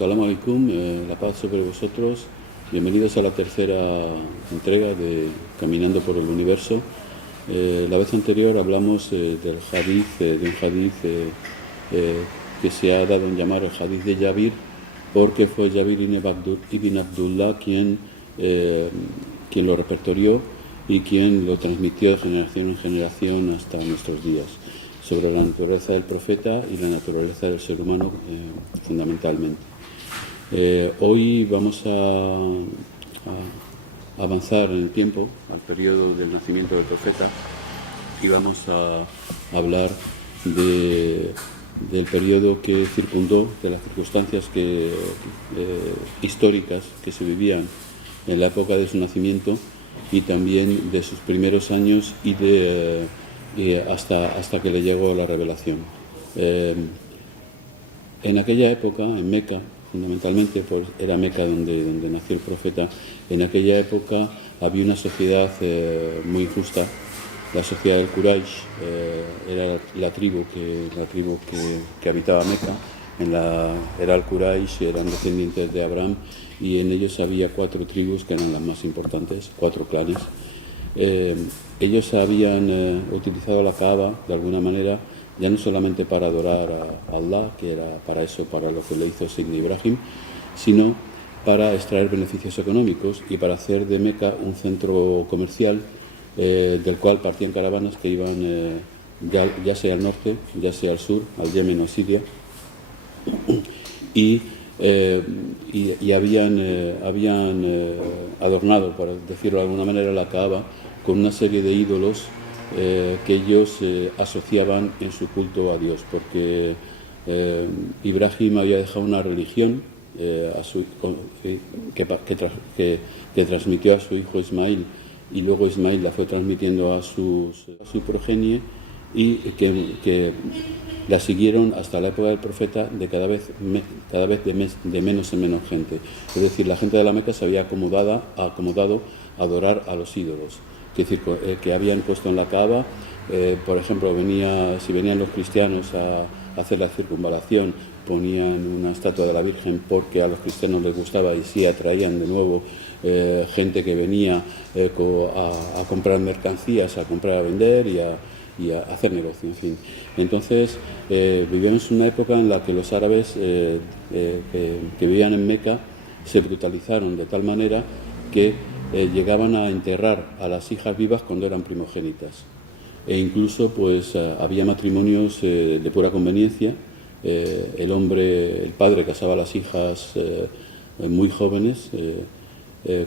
Salam alaikum, la paz sobre vosotros. Bienvenidos a la tercera entrega de Caminando por el Universo. La vez anterior hablamos del hadith, de un hadith que se ha dado en llamar el hadith de Jabir, porque fue Jabir ibn Abdullah quien lo repertorió y quien lo transmitió de generación en generación hasta nuestros días, sobre la naturaleza del profeta y la naturaleza del ser humano fundamentalmente. Hoy vamos a avanzar en el tiempo, al periodo del nacimiento del profeta, y vamos a hablar del periodo que circundó, de las circunstancias históricas que se vivían en la época de su nacimiento y también de sus primeros años y hasta que le llegó la revelación. En aquella época, en Meca, fundamentalmente, pues era Meca donde nació el profeta, en aquella época había una sociedad muy injusta. La sociedad del Quraysh era la tribu que habitaba Meca, era el Quraysh, eran descendientes de Abraham, y en ellos había 4 tribus que eran las más importantes, 4 clanes. Ellos habían utilizado la Kaaba de alguna manera, ya no solamente para adorar a Allah, que era para eso, para lo que le hizo Sidna Ibrahim, sino para extraer beneficios económicos y para hacer de Meca un centro comercial del cual partían caravanas que iban ya sea al norte, ya sea al sur, al Yemen o a Siria, y habían adornado, por decirlo de alguna manera, la Kaaba con una serie de ídolos que ellos asociaban en su culto a Dios, porque Ibrahim había dejado una religión que transmitió a su hijo Ismail, y luego Ismail la fue transmitiendo a su progenie, y que la siguieron hasta la época del profeta de cada vez de menos en menos gente. Es decir, la gente de la Meca se había acomodado a adorar a los ídolos, es decir, que habían puesto en la Kaaba. Por ejemplo, si venían los cristianos a hacer la circunvalación, ponían una estatua de la Virgen porque a los cristianos les gustaba, y sí atraían de nuevo gente que venía a comprar mercancías, a comprar, a vender y a hacer negocio, en fin. Entonces, vivíamos una época en la que los árabes que vivían en Meca se brutalizaron de tal manera que llegaban a enterrar a las hijas vivas cuando eran primogénitas. E incluso pues había matrimonios de pura conveniencia. El padre casaba a las hijas muy jóvenes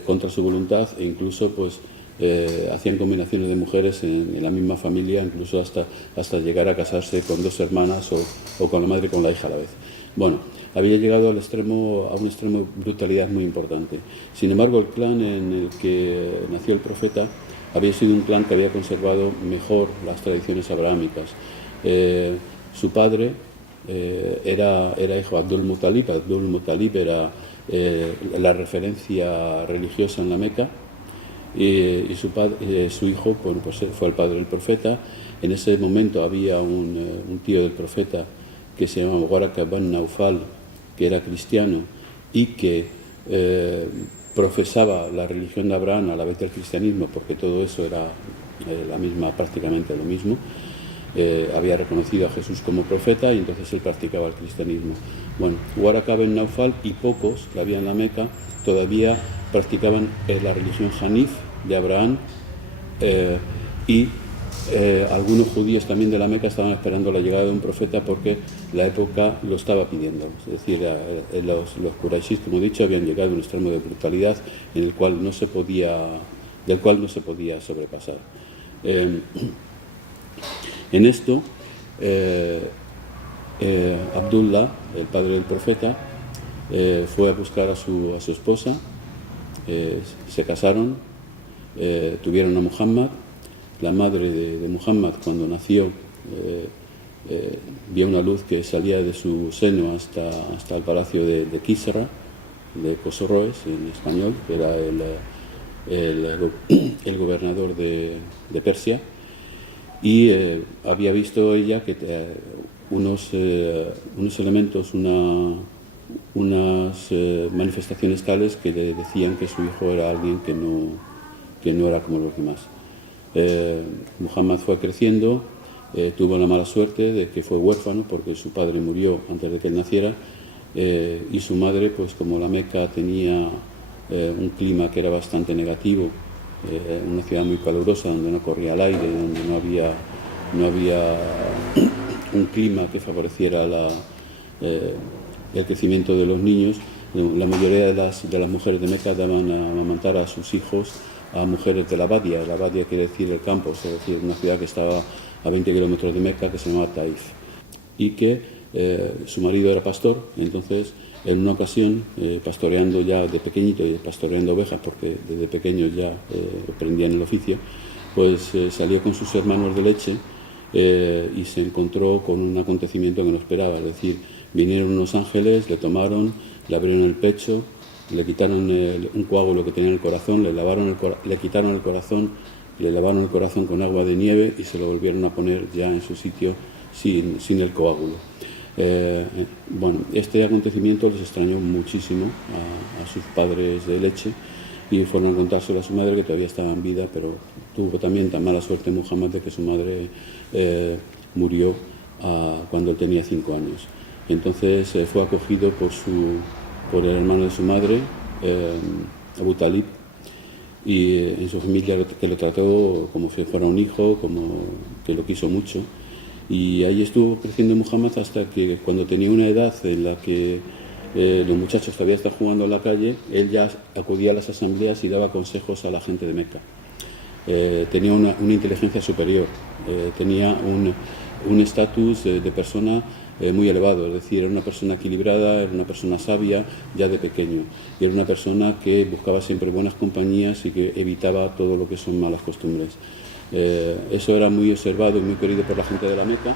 contra su voluntad, e incluso pues hacían combinaciones de mujeres en la misma familia, incluso hasta llegar a casarse con 2 hermanas o con la madre y con la hija a la vez. Bueno, había llegado a un extremo de brutalidad muy importante. Sin embargo, el clan en el que nació el profeta había sido un clan que había conservado mejor las tradiciones abrahámicas. Su padre era hijo de Abdul Muttalib. Abdul Muttalib era la referencia religiosa en la Meca, y su hijo, bueno, pues fue el padre del profeta. En ese momento había un tío del profeta que se llamaba Waraka ibn Naufal, que era cristiano y que profesaba la religión de Abraham a la vez del cristianismo, porque todo eso era prácticamente lo mismo. Había reconocido a Jesús como profeta, y entonces él practicaba el cristianismo. Bueno, Waraka ibn Naufal y pocos que había en la Meca todavía practicaban la religión Hanif de Abraham, y algunos judíos también de la Meca estaban esperando la llegada de un profeta porque la época lo estaba pidiendo. Es decir, los Qurayshis, como he dicho, habían llegado a un extremo de brutalidad del cual no se podía sobrepasar. En esto, Abdullah, el padre del profeta, fue a buscar a su esposa, se casaron, tuvieron a Muhammad. La madre de Muhammad, cuando nació, vio una luz que salía de su seno hasta el palacio de Kisra, de Cosroes en español, que era el gobernador de Persia, y había visto ella que unos elementos, unas manifestaciones tales que le decían que su hijo era alguien que no era como los demás. Muhammad fue creciendo, tuvo la mala suerte de que fue huérfano porque su padre murió antes de que él naciera, y su madre, pues como la Meca tenía un clima que era bastante negativo, una ciudad muy calurosa donde no corría el aire, donde no había un clima que favoreciera el crecimiento de los niños, la mayoría de las mujeres de Meca daban a amamantar a sus hijos a mujeres de la Badia. La Badia quiere decir el campo, es decir, una ciudad que estaba a 20 kilómetros de Meca, que se llamaba Taif, y que su marido era pastor. Entonces, en una ocasión, pastoreando ya de pequeñito, pastoreando ovejas, porque desde pequeños ya aprendían el oficio, pues salió con sus hermanos de leche y se encontró con un acontecimiento que no esperaba. Es decir, vinieron unos ángeles, le tomaron, le abrieron el pecho, le quitaron un coágulo que tenía en el corazón, le quitaron el corazón, le lavaron el corazón con agua de nieve y se lo volvieron a poner ya en su sitio sin el coágulo. Bueno, este acontecimiento les extrañó muchísimo a sus padres de leche y fueron a contárselo a su madre, que todavía estaba en vida, pero tuvo también tan mala suerte Muhammad de que su madre murió cuando él tenía 5 años. Entonces fue acogido por el hermano de su madre, Abu Talib, y en su familia, que lo trató como si fuera un hijo, como que lo quiso mucho. Y ahí estuvo creciendo Muhammad hasta que, cuando tenía una edad en la que los muchachos todavía están jugando en la calle, él ya acudía a las asambleas y daba consejos a la gente de Meca. Tenía una inteligencia superior, tenía un estatus de persona muy elevado, es decir, era una persona equilibrada, era una persona sabia ya de pequeño, y era una persona que buscaba siempre buenas compañías y que evitaba todo lo que son malas costumbres. Eso era muy observado y muy querido por la gente de la Meca,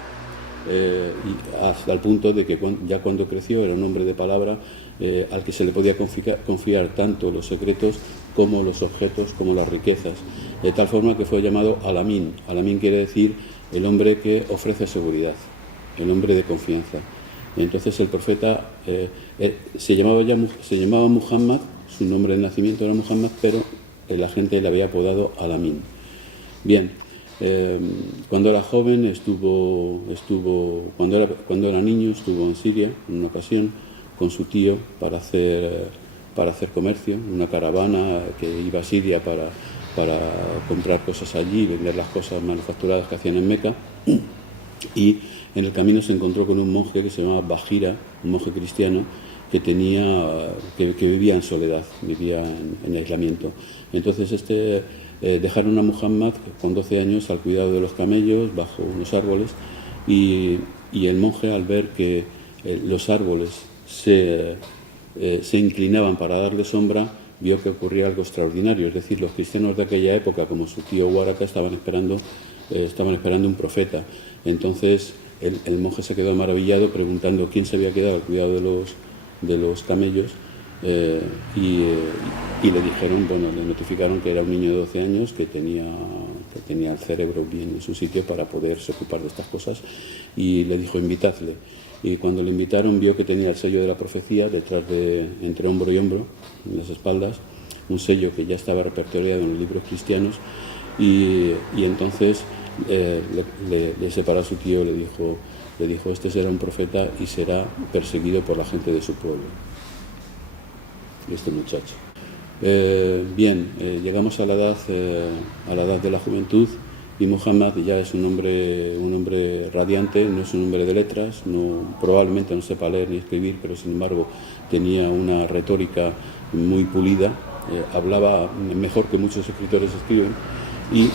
y hasta el punto de que ya cuando creció era un hombre de palabra, al que se le podía confiar tanto los secretos como los objetos, como las riquezas, de tal forma que fue llamado Al-Amin. Al-Amin quiere decir el hombre que ofrece seguridad, el hombre de confianza. Entonces el profeta se llamaba Muhammad, su nombre de nacimiento era Muhammad, pero la gente le había apodado Al-Amin. Bien, cuando era joven cuando era niño estuvo en Siria en una ocasión con su tío para hacer comercio, una caravana que iba a Siria para comprar cosas allí y vender las cosas manufacturadas que hacían en Meca. Y en el camino se encontró con un monje que se llamaba Bajira, un monje cristiano que vivía en soledad, vivía en aislamiento. Entonces dejaron a Muhammad con 12 años al cuidado de los camellos bajo unos árboles, y el monje, al ver que los árboles se inclinaban para darle sombra, vio que ocurría algo extraordinario. Es decir, los cristianos de aquella época, como su tío Waraka, estaban esperando un profeta. Entonces el monje se quedó maravillado preguntando quién se había quedado al cuidado de los camellos, y le dijeron, le notificaron que era un niño de 12 años que tenía el cerebro bien en su sitio para poderse ocupar de estas cosas, y le dijo invitadle. Y cuando le invitaron vio que tenía el sello de la profecía detrás entre hombro y hombro, en las espaldas, un sello que ya estaba repertoriado en los libros cristianos, y entonces le separó a su tío, le dijo este será un profeta y será perseguido por la gente de su pueblo, este muchacho. Llegamos a la edad de la juventud, y Muhammad ya es un hombre radiante, no es un hombre de letras, probablemente no sepa leer ni escribir, pero sin embargo tenía una retórica muy pulida, hablaba mejor que muchos escritores escriben, y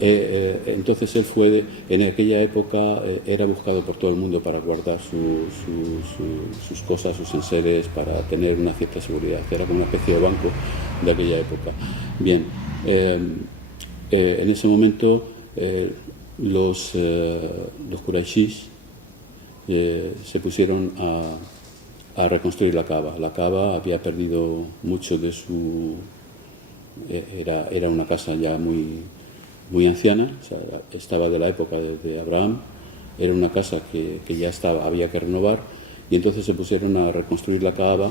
entonces él en aquella época era buscado por todo el mundo para guardar sus cosas, sus enseres, para tener una cierta seguridad. Era como una especie de banco de aquella época. Bien, en ese momento los Qurayshis se pusieron a reconstruir la Kaaba. La Kaaba había perdido mucho de su... Era una casa ya muy anciana, o sea, estaba de la época de Abraham, era una casa que ya había que renovar, y entonces se pusieron a reconstruir la Kaaba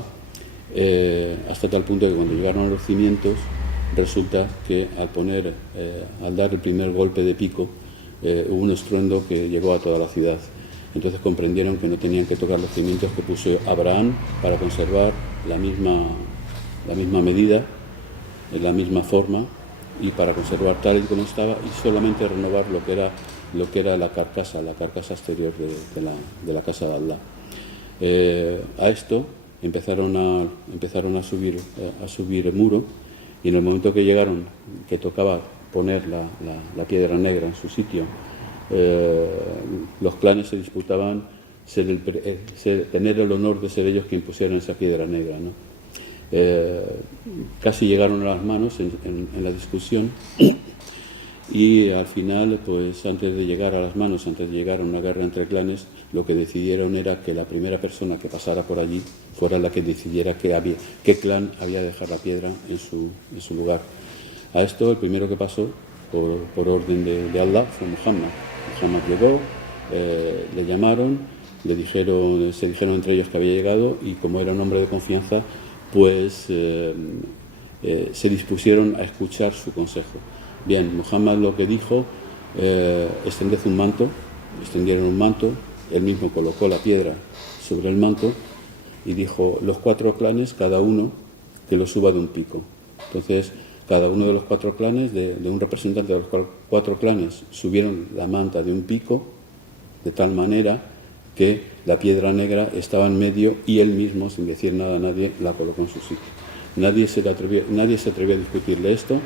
hasta tal punto que cuando llegaron a los cimientos resulta que al dar el primer golpe de pico hubo un estruendo que llegó a toda la ciudad. Entonces comprendieron que no tenían que tocar los cimientos que puso Abraham para conservar la misma medida, en la misma forma, y para conservar tal y como estaba, y solamente renovar lo que era la carcasa exterior de la casa de Allah. A esto empezaron a subir el muro, y en el momento que llegaron, que tocaba poner la piedra negra en su sitio, los clanes se disputaban tener el honor de ser ellos quien pusieran esa piedra negra, ¿no? Casi llegaron a las manos en la discusión, y al final, pues antes de llegar a las manos, antes de llegar a una guerra entre clanes, lo que decidieron era que la primera persona que pasara por allí fuera la que decidiera qué clan había de dejar la piedra en su lugar. A esto el primero que pasó, por orden de Allah, fue Muhammad. Muhammad llegó, le llamaron, se dijeron entre ellos que había llegado, y como era un hombre de confianza, pues se dispusieron a escuchar su consejo. Bien, Muhammad lo que dijo, extended un manto, extendieron un manto, él mismo colocó la piedra sobre el manto y dijo, los 4 clanes, cada uno que lo suba de un pico. Entonces, cada uno de los 4 clanes, de un representante de los 4 clanes, subieron la manta de un pico, de tal manera que la piedra negra estaba en medio, y él mismo, sin decir nada a nadie, la colocó en su sitio. Nadie se atrevió a discutirle esto,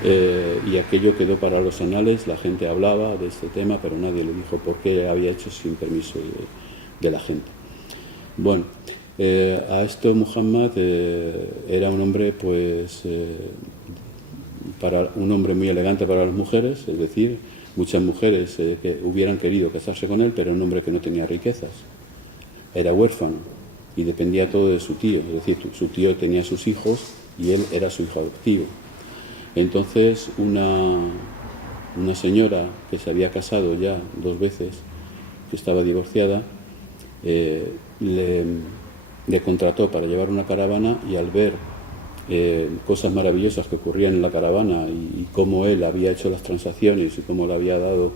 y aquello quedó para los anales. La gente hablaba de este tema, pero nadie le dijo por qué había hecho sin permiso de la gente. Bueno, a esto Muhammad era un hombre, pues, un hombre muy elegante para las mujeres, es decir, muchas mujeres que hubieran querido casarse con él, pero un hombre que no tenía riquezas, era huérfano y dependía todo de su tío, es decir, su tío tenía sus hijos y él era su hijo adoptivo. Entonces una señora que se había casado ya 2 veces, que estaba divorciada, le contrató para llevar una caravana, y al ver cosas maravillosas que ocurrían en la caravana y cómo él había hecho las transacciones y cómo le había dado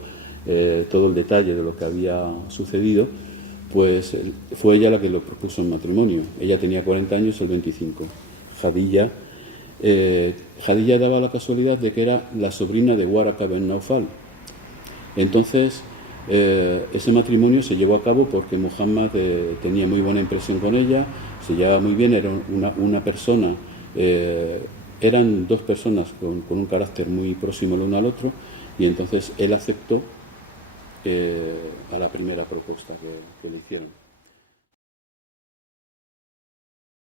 todo el detalle de lo que había sucedido, pues fue ella la que lo propuso en matrimonio. Ella tenía 40 años, él 25. Jadilla daba la casualidad de que era la sobrina de Waraka ben Naufal. Entonces, ese matrimonio se llevó a cabo porque Muhammad tenía muy buena impresión con ella, se llevaba muy bien, era una persona, eran 2 personas con un carácter muy próximo el uno al otro, y entonces él aceptó a la primera propuesta que le hicieron.